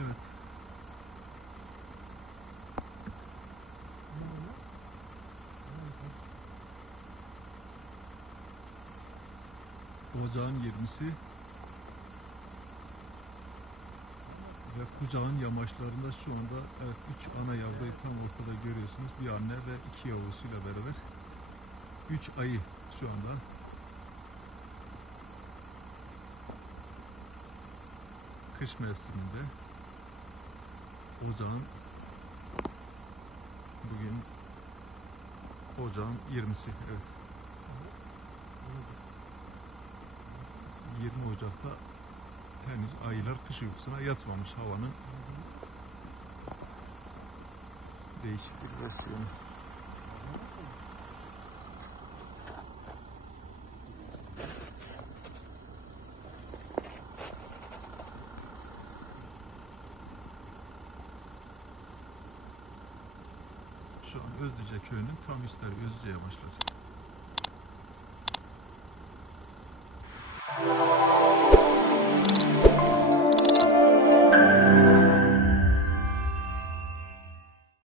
Evet. Ocağın 20'si ve Kucağın yamaçlarında şu anda evet 3 ana yavruyu tam ortada görüyorsunuz. Bir anne ve 2 yavrusuyla beraber 3 ayı şu anda. Kış mevsiminde ocağın bugün ocağın 20'si evet. 20 Ocak'ta henüz ayılar kış uykusuna yatmamış, havanın değişik bir versiyonu. Şu an Özlüce köyünün tam üstleri, Özlüce yamaçları.